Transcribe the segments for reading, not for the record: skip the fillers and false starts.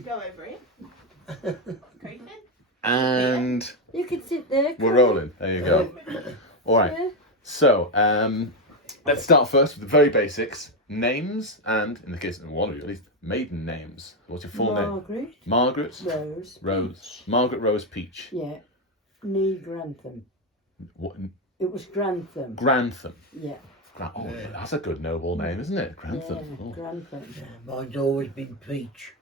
Go over here. Creeping. And You can sit there. we're rolling. There you go. All right. Yeah. So, let's start first with the very basics. Names and, in the case of one of you at least, maiden names. What's your full name? Margaret. Margaret. Rose. Rose. Peach. Margaret Rose Peach. Yeah. Nee Grantham. What? It was Grantham. Grantham. Yeah. Oh, that's a good noble name, isn't it? Grantham. Yeah, Oh. Grantham. Mine's always been Peach.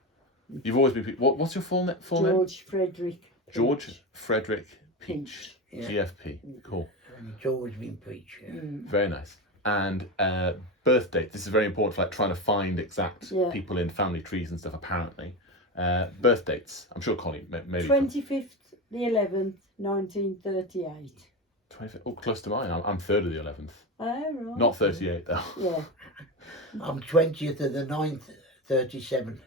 You've always been. What's your full name? George Frederick Peach. George Frederick Peach. Yeah. GFP. Cool. And it's always been Peach. Yeah. Very nice. And birth date. This is very important for like trying to find exact people in family trees and stuff. Apparently, birth dates. I'm sure Connie maybe. 25th, the 11th, 1938. 25th. Oh, close to mine. I'm 3rd of the 11th. Oh, right. Not 38 though. Yeah. I'm 20th of the 9th, 37.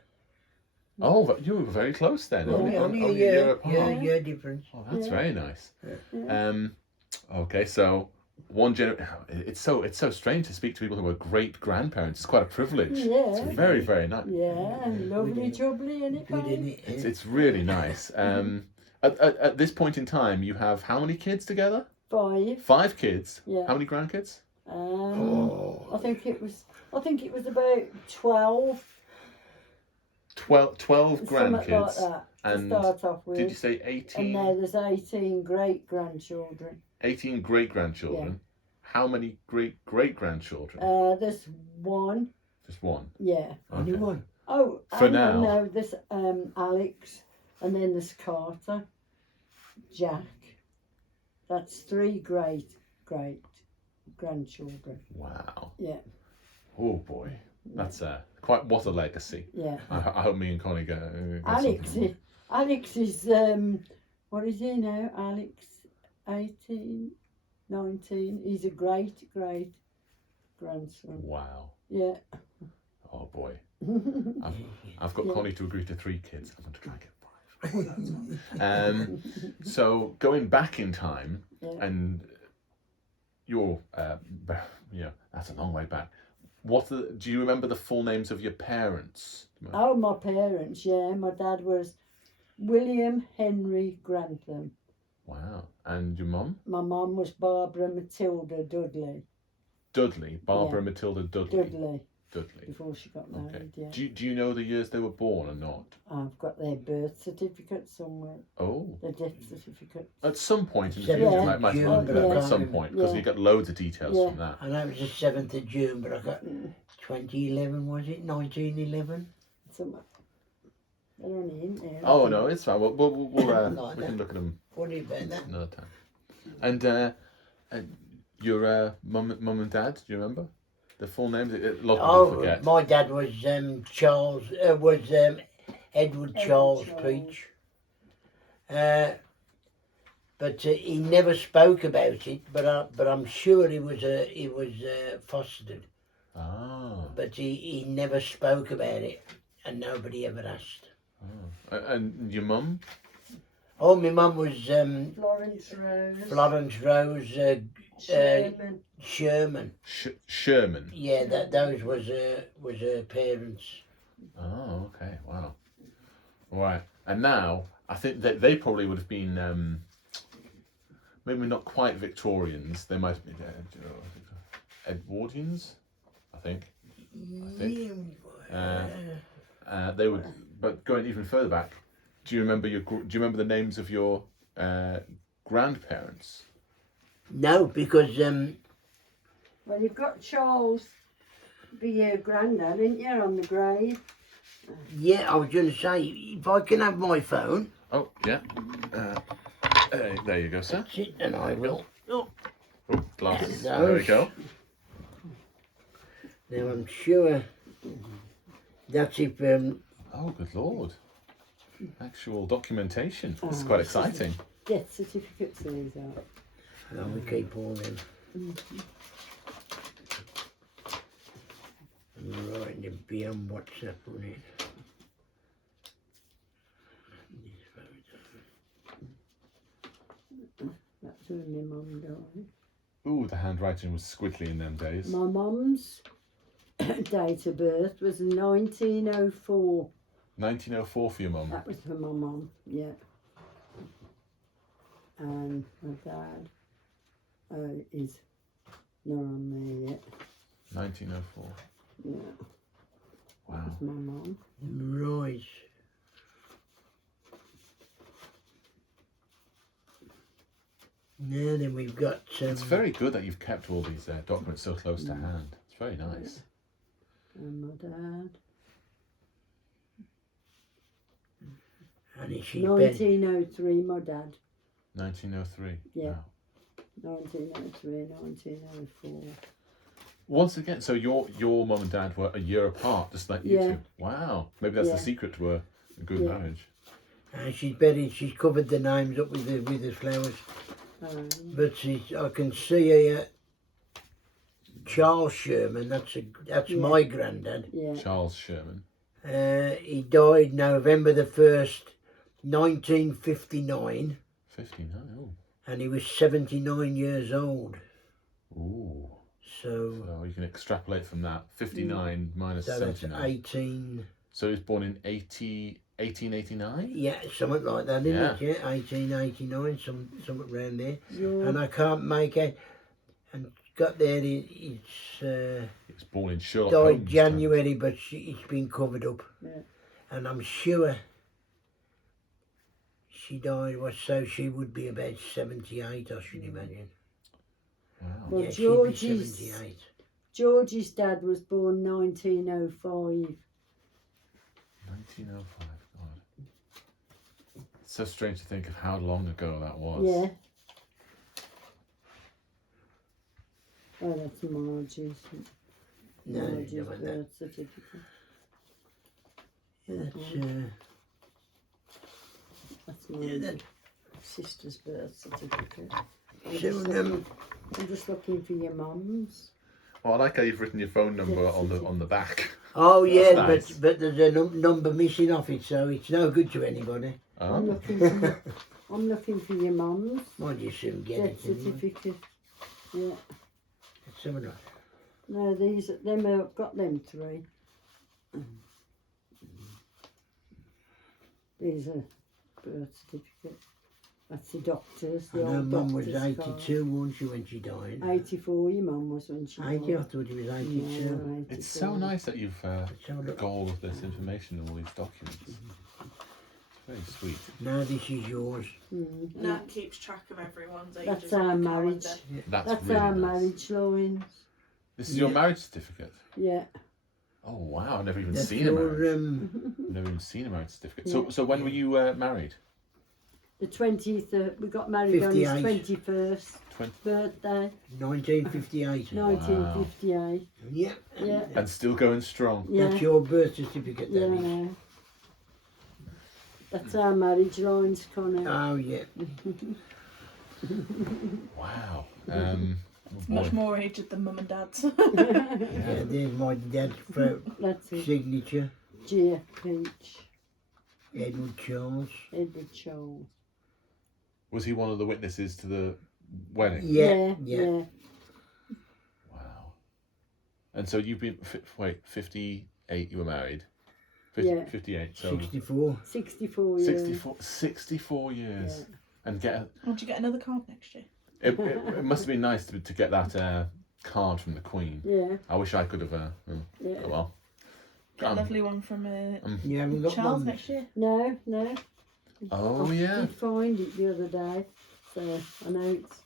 Oh, but you were very close then. Only a Only year. apart. Yeah, year difference. Oh, that's very nice. Yeah. Okay, so it's so strange to speak to people who are great grandparents. It's quite a privilege. Yeah. It's very, very nice. Yeah, lovely jubbly, innit, Good, babe? innit? It's really nice. At this point in time, you have how many kids together? 5. 5 kids. Yeah. How many grandkids? I think it was about 12. 12 Something grandkids. like that, And to start off with. did you say And 18? now there's 18 great grandchildren. 18 great grandchildren. How many great grandchildren? There's 1. Just one. Yeah. Only Okay. one. Oh, For hang on, now. no, there's Alex, and then there's Carter, Jack. That's 3 great grandchildren. Wow. Yeah. Oh boy, that's quite what a legacy. Yeah. I hope me and Connie get Alex is what is he now? Alex, 18, 19. He's a great grandson. Wow. Yeah. Oh boy. I've got Connie to agree to 3 kids. I'm going to try and get 5. So going back in time, and you're, that's a long way back. Do you remember the full names of your parents? Oh, my parents, yeah. My dad was William Henry Grantham. Wow. And your mum? My mum was Barbara Matilda Dudley. Dudley. Barbara Matilda Dudley. Dudley. Before she got married, yeah. Do you know the years they were born or not? I've got their birth certificate somewhere. Oh. Their death certificate. At some point in the Yeah. future, I might June, look it up but I at some can't point, because you get loads of details from that. I know it was the 7th of June, but I got 2011, was it? 1911? Somewhere. They're only in there. Oh no, it's fine. We'll we can look at them What do you bet that? another time. And your mum and dad, do you remember the full names? A lot of people forget. My dad was Edward Charles Peach. But he never spoke about it. But I'm sure he was fostered. Ah. But he never spoke about it, and nobody ever asked. Oh. And your mum? Oh, my mum was Florence Rose. Sherman. Sherman. Sherman. Yeah, those was her parents. Oh, okay. Wow. All right. And now I think that they probably would have been maybe not quite Victorians. They might have been Edwardians. I think. They would, but going even further back, do you remember the names of your grandparents? No, because Well, you've got Charles, your granddad, didn't you, on the grave? yeah, I was going to say, if I can have my phone. Oh yeah. There you go, sir. Sit and I will. Oh, glasses. There There we go. Now I'm sure that's if Oh, good lord. Actual documentation. This is quite exciting. Death certificates, these are. we keep all them. I'm writing them beyond WhatsApp on it. That's when my mum died. Ooh, the handwriting was squiggly in them days. My mum's date of birth was 1904. 1904 for your mum. That was for my mum, yeah. And my dad is not on there yet. 1904. Yeah, Wow. that's my mum. Right. Now then we've got... It's very good that you've kept all these documents so close to hand. It's very nice. And my dad. And she's 1903, my dad. 1903. Yeah. Wow. 1903, 1904. Once again, so your mum and dad were a year apart, just like you Yeah. two. Wow. Maybe that's Yeah. the secret to a good Yeah. marriage. And she's buried, she's covered the names up with the flowers. But I can see here Charles Sherman, that's Yeah. my granddad. Yeah. Charles Sherman. He died November the 1st, 1959, 59. Oh. and he was 79 years old. Ooh. So So you can extrapolate from that. 59 minus that's 79. 18, So he was born in 1889? yeah, something like that, isn't Yeah. it? Yeah, 1889, something around there. Your, And I can't make it. And got there, it's He was born in Sherlock died Holmes' January, but it's been covered up. Yeah. And I'm sure she died, so she would be about 78, I should imagine. Wow. Well, Yeah, George's- she'd be 78. George's dad was born 1905. 1905. God. It's so strange to think of how long ago that was. Yeah. Oh, that's Margie's. No, Margie's never mind that. birth certificate. That's, That's my yeah, that, sister's birth certificate. I'm So, just looking- I'm just looking for your mum's. Well, I like how you've written your phone number on the back. oh yeah, That's nice. but there's a number missing off it, so it's no good to anybody. I'm Oh. looking for I'm looking for your mum's Might you soon get death it. Anyway. certificate. Yeah. Something like No, them I've got them three. These are birth certificate. That's the doctor's. I The know old Mum was doctor's 82, wasn't she, when she died? card. 84, your mum was when she 80, I died. thought it was 82. No, It's so 84. nice that you've Let's have a look. got all of this information and all these documents. It's very sweet. Now this is yours. Mm. Nat keeps track of everyone's ages. That's on our the marriage. calendar. That's really our nice. marriage lines. This is your Yeah. marriage certificate. Yeah. Oh wow! I've never even That's seen a marriage. your, Never even seen a marriage certificate. Yeah. So when were you married? The 20th, we got married on his 58. 21st 20. birthday, 1958. 1958. Yeah. Yeah. And still going strong. Yeah. That's your birth certificate, Yeah, I that is. know. That's our marriage lines, Connor. Oh, yeah. Wow. It's boy. much more aged than mum and dad's. Yeah, there's my dad's That's it. signature. Gia Peach, Edward Charles. Edward Charles. Was he one of the witnesses to the wedding? Yeah. yeah. Wow. And so you've been 58. You were married. Yeah. 58. So 64. 64 years. 64 years. Yeah. And get Won't you get another card next year? it must have been nice to get that card from the Queen. Yeah, I wish I could have. yeah. Oh well. Get a lovely one from You haven't got Charles one. next year. No. Oh I yeah. did find it the other day, so I know it's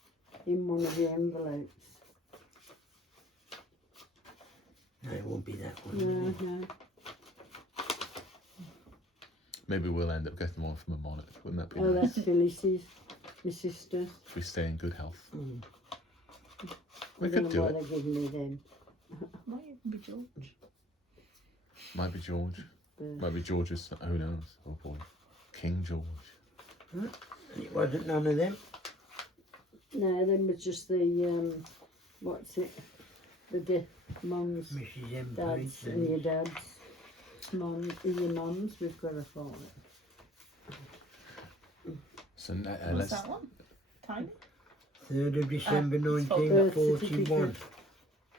in one of the envelopes. No, it won't be that one. No. Maybe we'll end up getting one from a monarch. Wouldn't that be Oh, nice? that's Phyllis's, my sister. If we stay in good health. Mm. We I could don't do know why it. they're giving me them. Might even be George. Might be George. but- Might be George's. Who knows? Oh boy. King George. And it wasn't none of them. No, them was just the what's it? The mums, Mrs. M. dads, Page, and your dads. Mums, your mums. We've got a file. So What's let's. that one? Tiny? 3rd of December it's called birth 1941. certificate.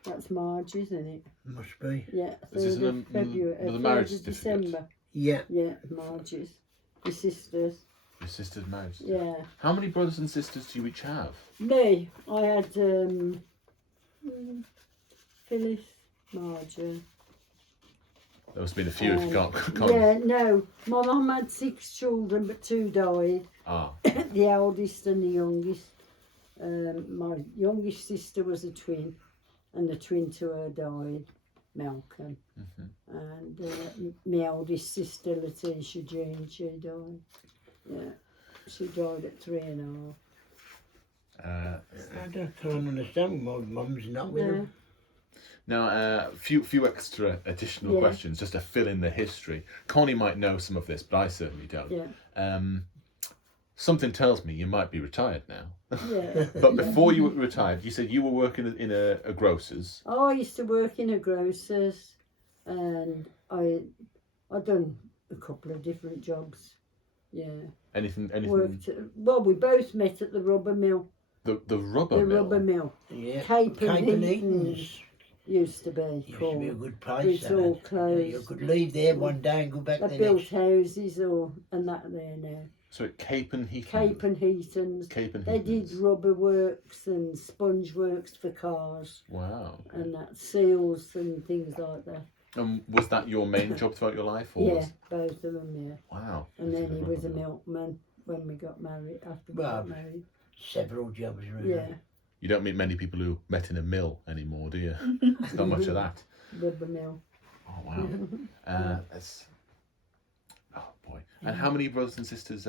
That's Marge, isn't it? Must be. Yeah, This is 3rd of another February, marriage 3rd of certificate. December. Yeah. Yeah, Margie's. My sisters. Your sister's married. Yeah. How many brothers and sisters do you each have? Me, I had Phyllis, Margie. There must have been a few if you can't. Yeah, no. My mum had 6 children, but 2 died. Ah, The eldest and the youngest. My youngest sister was a twin, and the twin to her died, Malcolm. And my eldest sister, Letitia Jean, she died. Yeah, she died at 3.5. I can't understand why mum's not with No. him. now, a few extra additional Yeah. questions just to fill in the history. Connie might know some of this, but I certainly don't. Yeah, Something tells me you might be retired now. yeah. But before you were retired, you said you were working in a grocer's. Oh, I used to work in a grocer's, and I done a couple of different jobs. Yeah, Anything? worked. Well, we both met at the rubber mill. The rubber The mill. rubber mill Yeah. Cape and and Eaton's Eaton's used to be used to called. be a good But place. it's all Yeah, you closed. could leave there one day and go back They the built next. houses and that there now. So at Cape and Heaton. Cape and Heaton's. Cape and They did Heaton's. rubber works and sponge works for cars Wow. Okay. and that seals and things like that. Was that your main job throughout your life? Or Yeah, was... both of them. Yeah. Wow. And then he That's was a rubber mill. milkman when we got married. After we Well, got married. Several jobs, really. Yeah, You don't meet many people who met in a mill anymore, do you? There's not much of that. rubber mill. Oh wow. That's... Oh boy. And how many brothers and sisters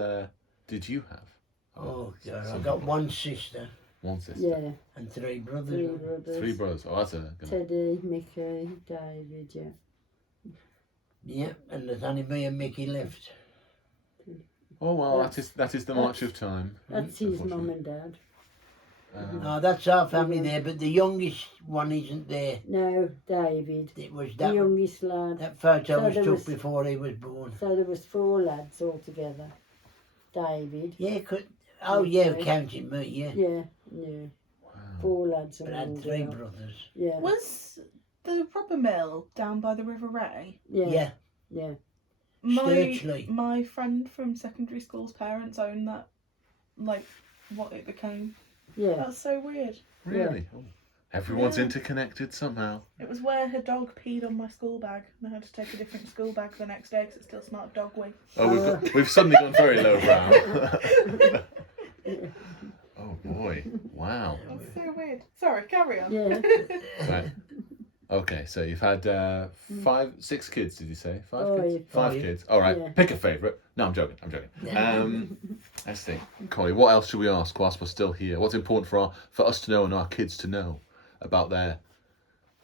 did you have? Oh, God. I got one sister One sister. Yeah, and 3 brothers. 3 brothers. 3 brothers. Oh, that's a good one. Teddy, Mickey, David. Yeah. Yeah, and there's only me and Mickey left. Oh well, that is the march of time. That's his mum unfortunately. and dad. No, that's our family there, but the youngest one isn't there. No, David, It was the that youngest lad. that photo So was there took was- before he was born. So there was 4 lads altogether. David. Yeah, oh yeah, Okay. counting me, yeah. Yeah, yeah. Wow. 4 lads But and I one had 3 girl. brothers. Yeah, Was the rubber mill down by the River Ray? yeah, Yeah, yeah. Sturchley. My friend from secondary school's parents own that, like what it became. Yeah. That's so weird. Really? Oh. Everyone's Yeah. interconnected somehow. It was where her dog peed on my school bag, and I had to take a different school bag the next day because it still smelled of dog wee. Oh, we've suddenly gone very low brow. Oh boy! Wow. That's so weird. Sorry, carry on. Yeah. Right. Okay, so you've had 6 kids. Did you say 5 Five. kids? 5 Five. kids. All right. Yeah. Pick a favourite. No, I'm joking. Let's think. Connie, what else should we ask whilst we're still here? What's important for us to know and our kids to know about their?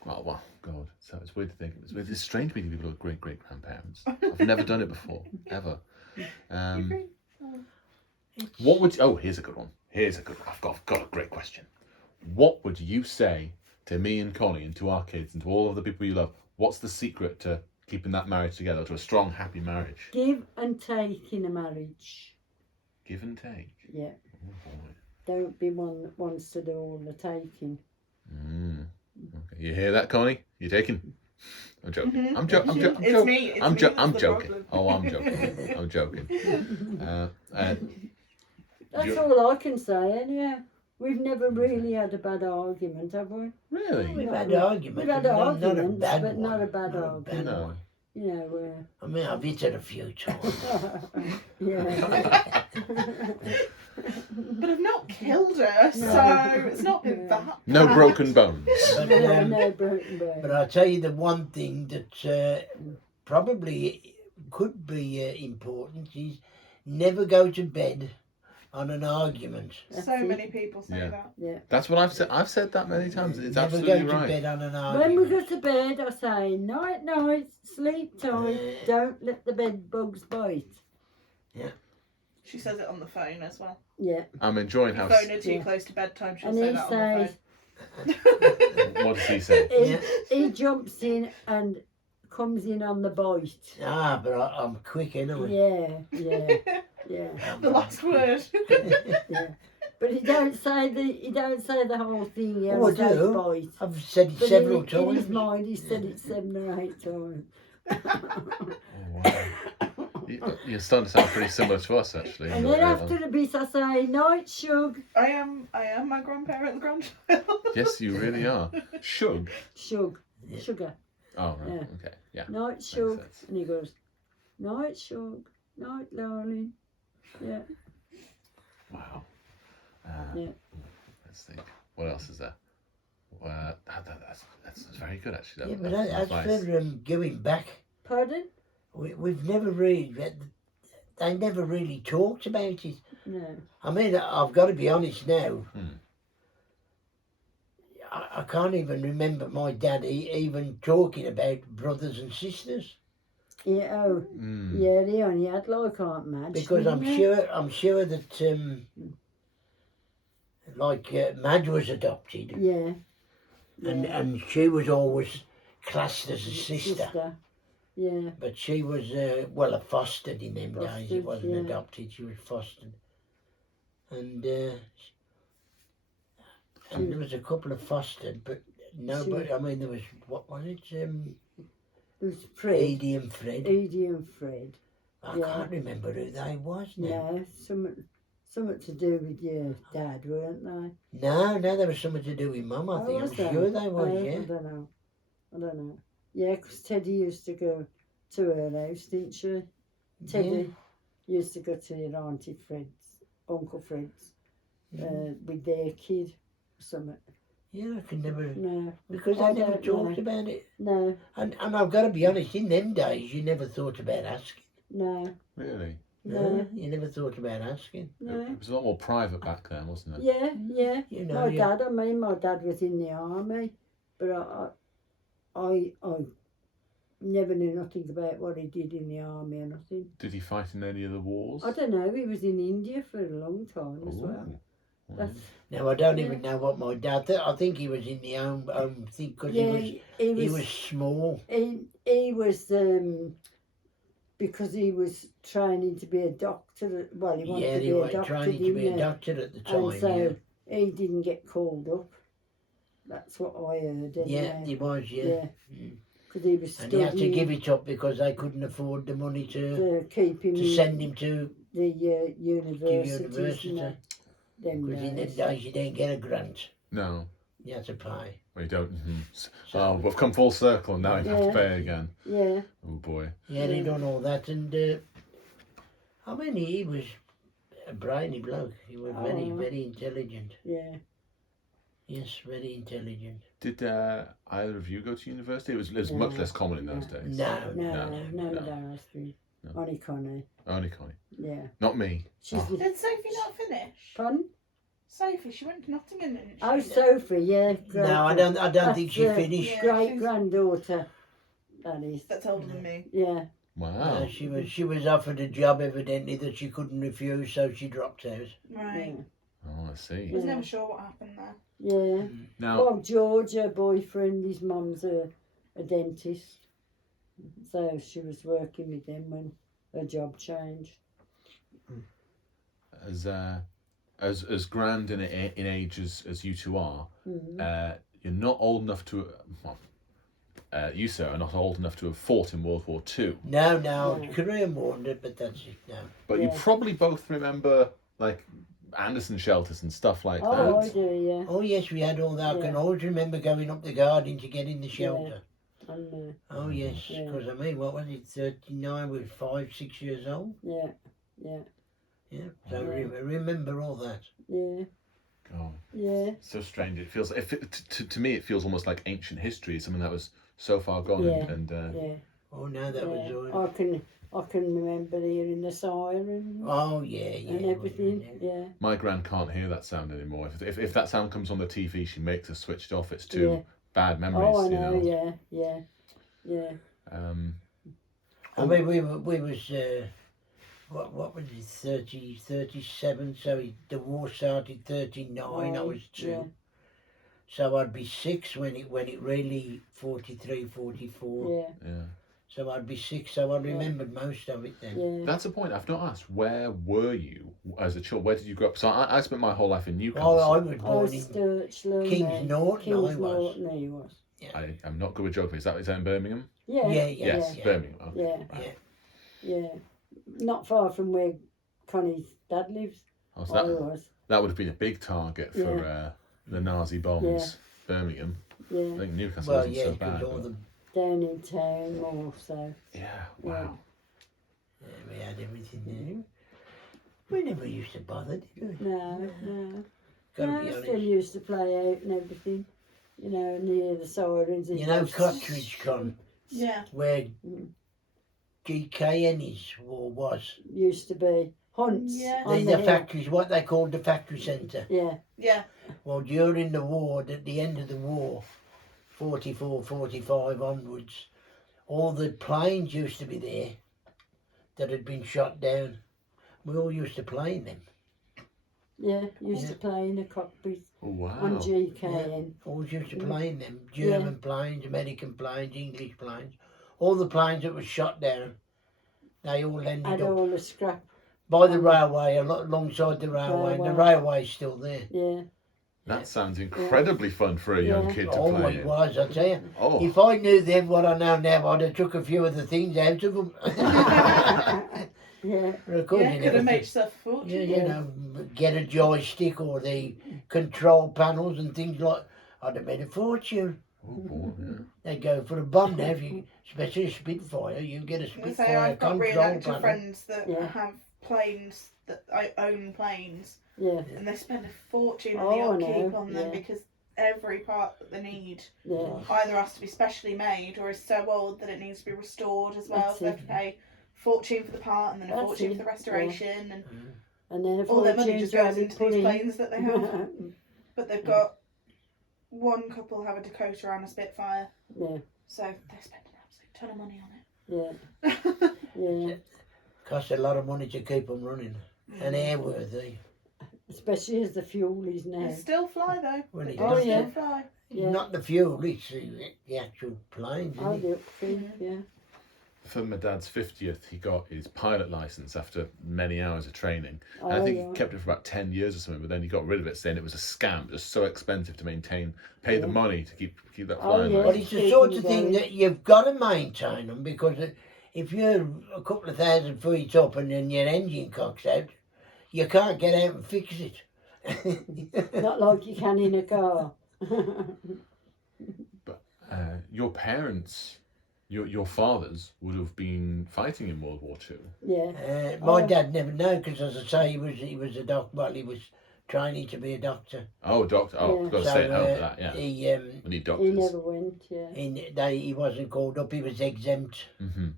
Well, God. So it's weird to think. It's strange meeting people who are great grandparents. I've never done it before, ever. What would? Oh, here's a good one. I've got a great question. What would you say to me and Connie and to our kids and to all of the people you love? What's the secret to keeping that marriage together, to a strong, happy marriage? Give and take in a marriage. Give and take. Yeah. Oh boy. Don't be one that wants to do all the taking. Okay. You hear that, Connie? You taking? I'm joking. I'm joking. I'm joking. It's me. It's me that's I'm the joking. problem. Oh, I'm joking. I'm joking. That's You- all I can say, anyhow. We've never really had a bad argument, have we? Really? We've No, had we- arguments. We've had but not a arguments, bad but one. not a bad Not argument. No. one. You know, I mean, I've hit it a few times. yeah. But I've not killed her, so it's not been that. No bad. broken bones. But, No, no broken bones. but I'll tell you the one thing that probably could be important is never go to bed on an argument. So many people say Yeah. that. Yeah. That's what I've said. I've said that many times. It's never absolutely go to right. bed on an When argument. we go to bed, I say, night, night, sleep tight, don't let the bed bugs bite. She says it on the phone as well. Yeah. I'm enjoying If how. you phone her too Yeah. close to bedtime, she'll And say he that on the says, phone. What does he say? he jumps in and comes in on the bite. Ah, but I'm quick anyway. Yeah. The last word. Yeah. But he don't say the whole thing. He Oh, I only says do. bite. I've said it But several in his times. mind, he said it 7 or 8 times. Oh, wow. You're starting to sound pretty similar to us, actually. And then after a bit I say, night, Shug. I am my grandparent's grandchild. Yes, you really are. Shug. Shug. Sugar. Oh, right. Yeah. Okay. Yeah. Night, Shug. sense. And he goes, night, Shug. Night, darling. Yeah. Wow. Yeah. Let's think. What else is there? That's very good, actually. Yeah, but That's as nice. for going back, Pardon? we've never really, they never really talked about it. No. I mean, I've got to be honest now. Hmm. I can't even remember my dad even talking about brothers and sisters, Yeah, oh, Mm. yeah, they only had like Aunt Madge. because I'm didn't sure that Madge was adopted, they? Yeah. and she was always classed as a sister. Yeah. But she was a fostered in them days. Fostered, It wasn't yeah. adopted. She was fostered, and She- there was a couple of fostered, but no. She- But I mean, there was what was it? It was Fred. Edie and Fred. Edie and Fred. I yeah. can't remember who they was now. No, something to do with your dad, weren't they? No, there was something to do with Mum. I think was I'm there? sure they was. Oh, Yeah. I don't know. Yeah, 'cause Teddy used to go to her house, didn't she? Teddy used to go to your Auntie Fred's, Uncle Fred's, with their kid or something. Yeah, I can never, No. because I they never don't talked about it. No, And I've got to be honest, in them days, you never thought about asking. no, Really? no, You never thought about asking. no. It was a lot more private back then, wasn't it? Yeah, yeah. You know, My dad was in the army, but I never knew nothing about what he did in the army or nothing. Did he fight in any of the wars? I don't know, he was in India for a long time as well. Ooh. That's, Now, I don't even know what my dad, I think he was in the home thing, because yeah, he was small. he was because he was training to be a doctor. Well, he wanted Yeah, to he be a was doctor, trying to didn't be a he? doctor at the time. And so he didn't get called up. That's what I heard. Yeah, he was, yeah. Because he was And he had to studying give it up because they couldn't afford the money to keep him send him to the universities. university. And them Because in them days. days you didn't get a grant. No. You had to pay. We don't. Oh, we've come full circle and now you have Yeah. to pay again. Yeah, Oh boy. Yeah, they done all that, and I mean, he was a brainy bloke. He was very, Oh. very intelligent. yeah. Yes, very intelligent. Did either of you go to university? It was much No. less common in those days. No, No, no. that's true. No. Only Connie. Only Connie. Yeah. Not me. She's Oh. the Did Sophie not finish? fun. Sophie, she went to Nottingham, didn't she? Oh, Sophie, yeah. No, I don't think she That's, finished. Yeah, Great she's- granddaughter. That is. That's older than me. Yeah. Wow. No, she was offered a job evidently that she couldn't refuse, so she dropped out. Right. Oh, I see. I was Yeah. never sure what happened there. Yeah. Now, Well, George, her boyfriend, his mum's a dentist. So she was working with them when her job changed. as grand in age as you two are, Mm. you're not old enough to. Well, you sir are not old enough to have fought in World War II. No, No. Korean warned it, but that's it. No. But you Yeah. probably both remember like Anderson shelters and stuff like Oh, I that. do, yeah. Oh yes, we had all that. I can Yeah. always remember going up the garden to get in the shelter. And, Oh yes, Yeah. because I mean, what was it? 39. We were 5, 6 years old. yeah, Yeah. So Yeah. I remember all that. yeah, Oh, yeah. so strange. It feels. To me, it feels almost like ancient history. Something that was so far gone. Yeah. And Yeah, Oh no, that was yeah. all. I can remember hearing the sirens Oh yeah, and it was everything. really- Yeah, my gran can't hear that sound anymore. If that sound comes on the TV, she makes us switch it off. It's too Yeah. bad memories. Oh, I you know. know. Yeah. I mean, we was what was it? 37. So the war started 39. I Right, was 2. yeah. So I'd be 6 when it really 43, 44. Yeah, Yeah. So I'd be 6. So I remembered most of it then. yeah. That's a point I've not asked. Where were you as a child? Where did you grow up? So I spent my whole life in Newcastle. Oh, I was I born was in Sturchley. Kings Norton. I Kings was. Norton, he was. I'm not good with geography. Is that in Birmingham? Yeah. Yeah, Yes, yeah. Birmingham. Okay. Yeah. Right. Yeah. not far from where Connie's dad lives. Oh, so I was. that would have been a big target for the Nazi bombs. Birmingham. I Yeah. think Newcastle Well, wasn't yeah, so it was bad. all But... the. Down in town more so. Yeah, wow. Yeah, we had everything there. We never used to bother, did we? No. Gotta No, be I honest. still used to play out and everything. You know, and hear the sirens. And You know, go, Cottridge Con, Yeah. where Mm. GKN's war was. Used to be hunts. Yeah. On The the hill. factories, what they called the factory centre. Yeah. Yeah. Well, during the war, at the end of the war, 44, 45 onwards, all the planes used to be there that had been shot down. We all used to play in them. Yeah. Used Yeah. to play in the cockpit Oh, wow. on GKN. Always used to Mm. play in them. German planes, American planes, English planes. All the planes that were shot down, they all ended Had up all the scrap. by the railway, alongside the railway, and the railway's still there. Yeah. That sounds incredibly fun for a young Yeah. kid to Oh, play it in. was, I tell you. Oh, If I knew then what I know now, I'd have took a few of the things out of them. Yeah. Of course, Yeah, you could never have made think- yourself a fortune. Yeah, you know, get a joystick or the control panels and things like. I'd have made a fortune. oh boy, yeah. They go for a bomb now, if you, especially a Spitfire. You get a I say Spitfire I've got control reenactor panel. friends that Yeah. have planes that I own planes, Yeah. and they spend a fortune on Oh, I the upkeep know, on them yeah. because every part that they need Yeah. either has to be specially made or is so old that it needs to be restored as well. That's So they have to it. pay a fortune for the part and then a That's fortune it, for the restoration, and And then a all their money fortune's just goes ready into put these in. planes that they have. But they've got one couple have a Dakota and a Spitfire, Yeah. so they spend an absolute ton of money on Yeah. it. Yeah. Costs a lot of money to keep them running. And airworthy. Especially as the fuel is now. They still fly though. Well, They it do does, still yeah. fly. Yeah. Not the fuel, it's the actual planes, Oh, isn't it? the upkeep, yeah. For my dad's 50th, he got his pilot license after many hours of training. And I Oh, think yeah. he kept it for about 10 years or something, but then he got rid of it, saying it was a scam. It was so expensive to maintain, pay the Yeah. money to keep that Oh, flying. yeah. But it's the sort of thing that you've got to maintain them, because if you're a couple of 1,000 feet up and then your engine cocks out, you can't get out and fix it. Not like you can in a car. Your parents, your fathers, would have been fighting in World War II. Yeah. My Oh. dad never know, because as I say, he was a doctor. Well, he was training to be a doctor. Oh, doctor. Oh, Yeah. got to stay at home for that, yeah. He We need He doctors. never went, yeah. he wasn't called up. He was exempt.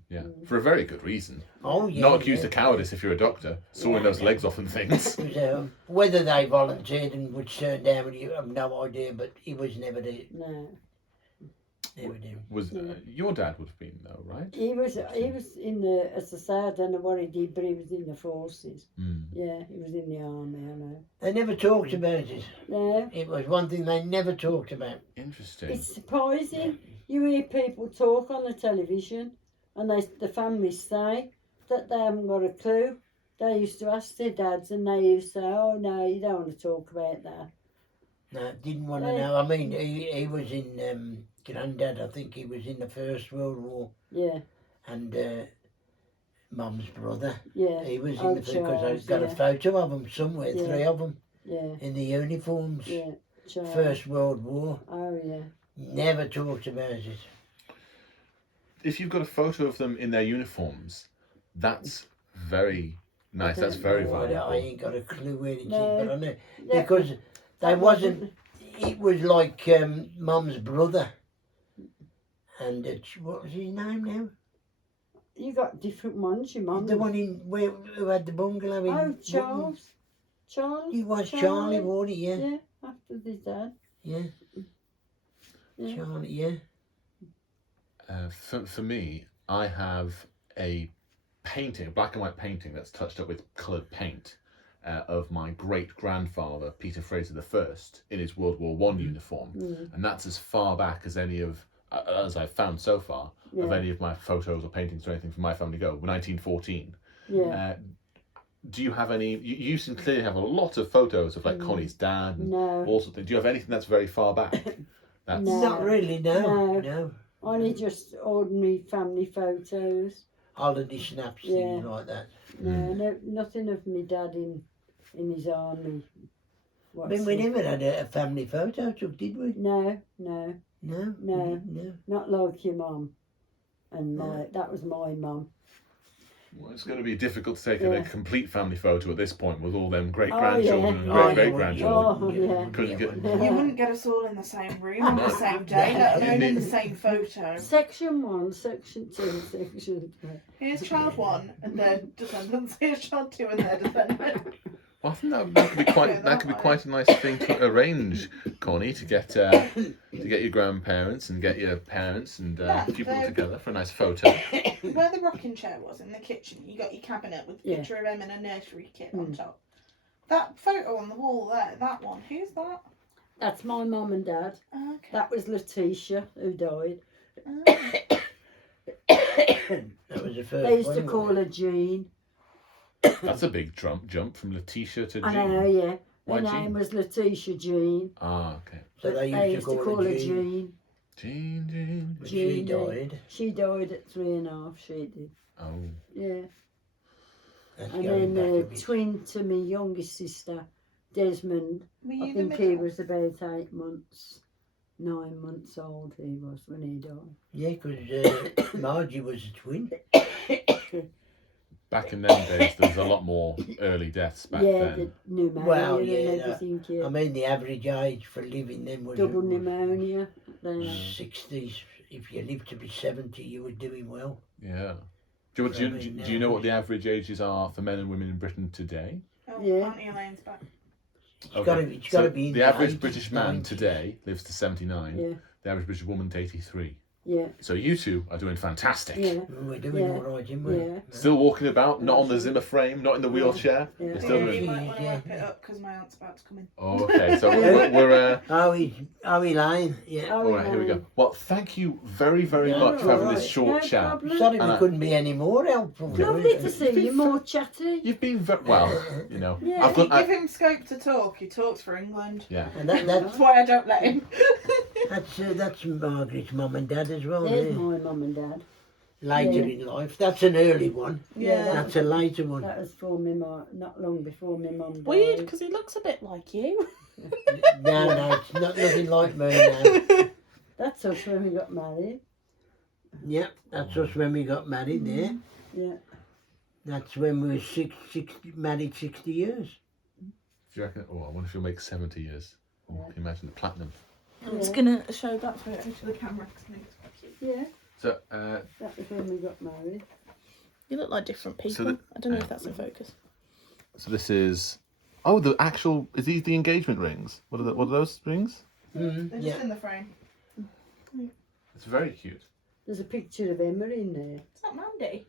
Yeah. For a very good reason. Oh yeah. Not accused yeah. of cowardice if you're a doctor. Sawing those legs off and things. It was, whether they volunteered and would turn down, you have no idea. But he was never there. No. Never did. Was your dad would have been though, right? He was in the, as I say, I don't know what he did, but he was in the forces. Mm. Yeah, he was in the army, I know. They never talked about it. No. It was one thing they never talked about. Interesting. It's surprising. You hear people talk on the television and the families say that they haven't got a clue. They used to ask their dads and they used to say, oh no, you don't want to talk about that. No, didn't want to Yeah. know. I mean, he was in Grandad. I think he was in the First World War, Yeah, and Mum's brother. yeah, He was Oh, in the because I've Charles, got a yeah. photo of them somewhere. Yeah. 3 of them yeah, in the uniforms. yeah. Charles. First World War. Oh yeah. Never talked about it. If you've got a photo of them in their uniforms, that's very nice. That's don't very know. I valuable. ain't got a clue where it is, No. but I know Yeah, because they that wasn't. It was like Mum's brother, and what was his name now? You got different ones, your mum. The one who had the bungalow in. Oh, Wootton. Charles. Charles. He was Charlie, wasn't he? Yeah, Yeah, after his dad. yeah. Yeah. Charlie, yeah. For me, I have a painting, a black and white painting that's touched up with coloured paint of my great grandfather Peter Fraser I in his World War One uniform, and that's as far back as any of as I've found so far of Yeah. any of my photos or paintings or anything from my family go. 1914. Yeah. Do you have any? You seem clearly have a lot of photos of like Connie's dad and No. all sorts of things. Do you have anything that's very far back? That's No. Not really, no. No. No. Only just ordinary family photos. holiday snaps, things like that. No, nothing of me dad in his army. I mean, we never had a family photo took, did we? No, No. No. not like your mum. And that was my mum. Well, it's going to be difficult to take a complete family photo at this point with all them great Oh, grandchildren and yeah. great grandchildren. Oh, yeah. Because you get You wouldn't get us all in the same room on the same day, let alone in the same photo. Section 1, Section 2, Section 3. Here's child 1 and their descendants. Here's child 2 and their descendants. Well, I think that could be quite a nice thing to arrange, Connie, to get your grandparents and get your parents and people together for a nice photo. Where the rocking chair was in the kitchen, you got your cabinet with a picture of him in a nursery kit on top. That photo on the wall there, that one, who's that? That's my mum and dad. Okay. That was Letitia, who died. That was the first They used one, to call her Jean. That's a big jump from Letitia to Jean. I know, yeah. Why Her Jean? name was Letitia Jean. Ah, okay. So they used to call her Jean. Jean. But she died. She died at 3.5, she did. Oh. Yeah. That's And going then back a the bit. twin to my youngest sister, Desmond, Were I you the think he middle? was about 8 months, 9 months old he was when he died. Yeah, because Margie was a twin. Back in them days, there was a lot more early deaths back yeah, then. the pneumonia Well, and yeah, everything, yeah. I mean, the average age for living then was Double pneumonia. They, 60s. If you lived to be 70, you were doing well. Yeah. Do you know what the average ages are for men and women in Britain today? Oh, Yeah. Auntie Elaine's back. It's got to be in the average 80s, British man 90s. today lives to 79. yeah, The average British woman to 83. yeah, So you two are doing fantastic. yeah, We're doing Yeah. all right, aren't we? yeah. Still walking about, not on the Zimmer frame, not in the wheelchair. Yeah. You're still Yeah, doing. you might want to Yeah. wrap it up because my aunt's about to come in. Oh, okay. So we're Are we lying? Yeah. Oh, all right. Here we go. Well, thank you very, very Yeah, much for having all this right. short No chat. problem. Sorry And we I- couldn't be any more helpful. Lovely to see you, more chatty. You've been very well. You know, Yeah. I've If you got. give him scope to talk, he talks for England. Yeah. And That's why I don't let him. that's Margaret's mum and dad as well. There's There. my mum and dad. Later Yeah. in life. That's an early one. Yeah. That's a later one. That was for me, not long before my mum died. Weird, because he looks a bit like you. No, it's not nothing like me now. That's us when we got married. Yep, that's us when we got married there. Yeah. That's when we were married 60 years. Do you reckon? Oh, I wonder if you'll make 70 years. Oh, can you imagine the platinum? I'm just going to show that photo to the camera because I think it's quite cute. Yeah. So, That was when we got married. You look like different people. So I don't know if that's in focus. so this is. Oh, the actual. Is these the engagement rings? What are those rings? Mm, They're yeah. just in the frame. It's very cute. There's a picture of Emma in there. Is that Mandy?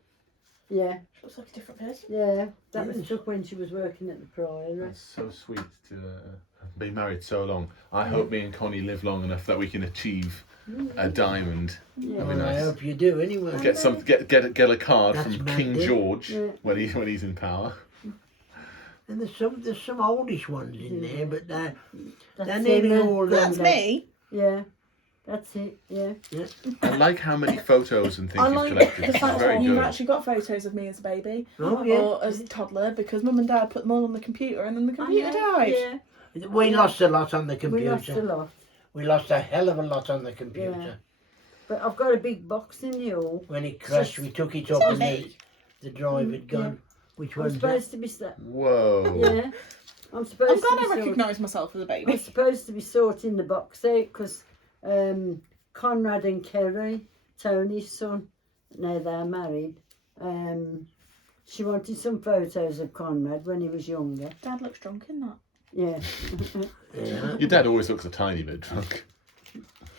Yeah, She looks like a different person. yeah. That was Yes. took when she was working at the Priory. That's so sweet to be married so long. I hope me and Connie live long enough that we can achieve a diamond. Yeah. That'd be Well, I nice. hope you do anyway. Get a card That's from King Mandy. George Yeah. when he's in power. And there's some oldish ones in there, but they're That's nearly Emma. all That's them. me. Yeah, that's it. Yeah. I like how many photos and things I you've like collected. the This is fact very that you've good. actually got photos of me as a baby Oh yeah. or as a toddler because Mum and Dad put them all on the computer and then the computer died. Yeah. We lost a lot on the We lost a computer. lot. We lost a hell of a lot on the computer. Yeah. But I've got a big box in the hall. When it crashed, we took it up It's and me. the drive had gone. Which I'm one's that? supposed to be Whoa. yeah. I'm supposed I'm to glad be I recognise myself as a I'm baby. supposed to be sorting the box out because Conrad and Kerry, Tony's son, now they're married. She wanted some photos of Conrad when he was younger. Dad looks drunk in that. Yeah. Yeah. Your dad always looks a tiny bit drunk.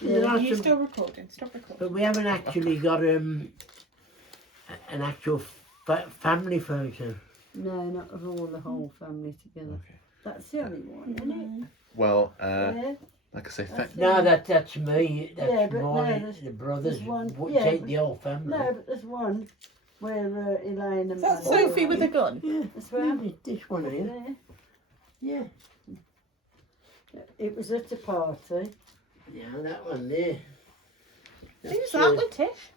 There Are are you some- still recording? Stop recording. But we haven't actually got an actual family photo. No, not of all the whole family together. Okay. That's the only one, isn't it? Well, Yeah. like I say, That's No, that's me. That's Yeah, but no, my there's- the brothers. there's one- Would yeah, take but- the whole family. No, but there's one where Elaine and That's Mandy Sophie are. with a gun. Yeah, That's where this one here. there. Yeah, It was at a party. yeah, that one there. Who's That's, that with Tish?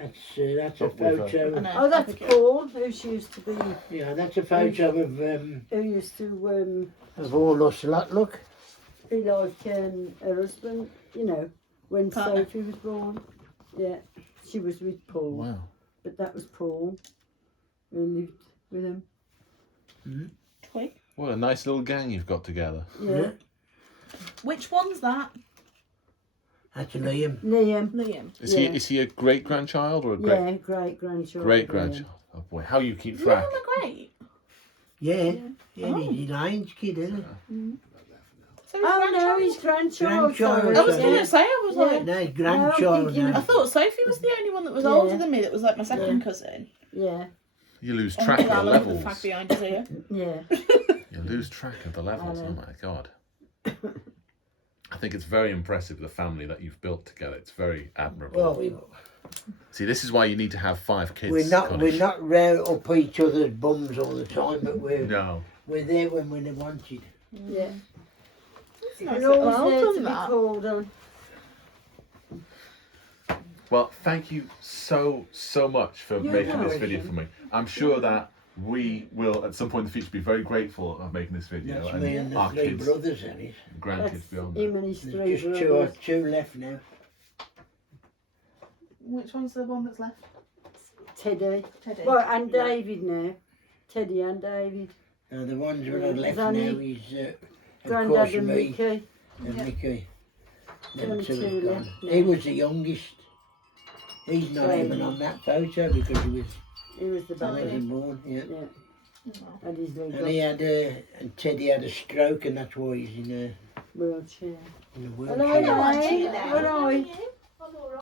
That's a Up with her. photo. I know. Oh, that's Abigail. Paul, who she used to be, Yeah, that's a photo who used to of all us lot. Look. be like her husband, you know, when Partner. Sophie was born. Yeah, she was with Paul, Wow. but that was Paul who lived with him. Twig. What a nice little gang you've got together. Yeah, Which one's that? That's Liam. Liam. Liam. Is he a great grandchild or a great Yeah, great grandchild. great grandchild? Oh boy, how you keep Liam track? the Great. Yeah. Oh. He's Elaine's kid, isn't it? So his Oh no, grandchild- his grandchild. Grandchild, I was Yeah. going to say, I was Yeah. like, No, his grandchild. thinking I now. thought Sophie was the only one that was Yeah. older than me. That was like my second cousin. Yeah, You lose And track of the Alan with the levels. fag behind his ear. yeah. You lose track of the levels. Oh Alan. my god. I think it's very impressive, the family that you've built together. It's very admirable. Well, See, this is why you need to have 5 kids. we're not Connie. round up each other's bums all the time, but we're No. there when we're wanted. Yeah. It's nice We're little always there done to be that. called on. Well, thank you so much for You're making this video welcome. for me. I'm sure that we will, at some point in the future, be very grateful of making this video. That's me and the our 3 kids, brothers, that is. grandkids That's beyond him that. and his 3 There's just brothers. two left now. Which one's the one that's left? Teddy. Teddy. Well, and David now. Teddy and David. The ones that are left Danny, now is, of Grandad course, and me Mickey. and Yeah. Mickey. Them Only 2 2 have gone. left now. He was the youngest. He's not Right. even on that photo because he He was the baby. wasn't born. Yeah. Yeah, Oh. and his leg And he got had and Teddy had a stroke, and that's why he's in a wheelchair. wheelchair. Hello, Hello, Auntie. Auntie. Hello. How are you?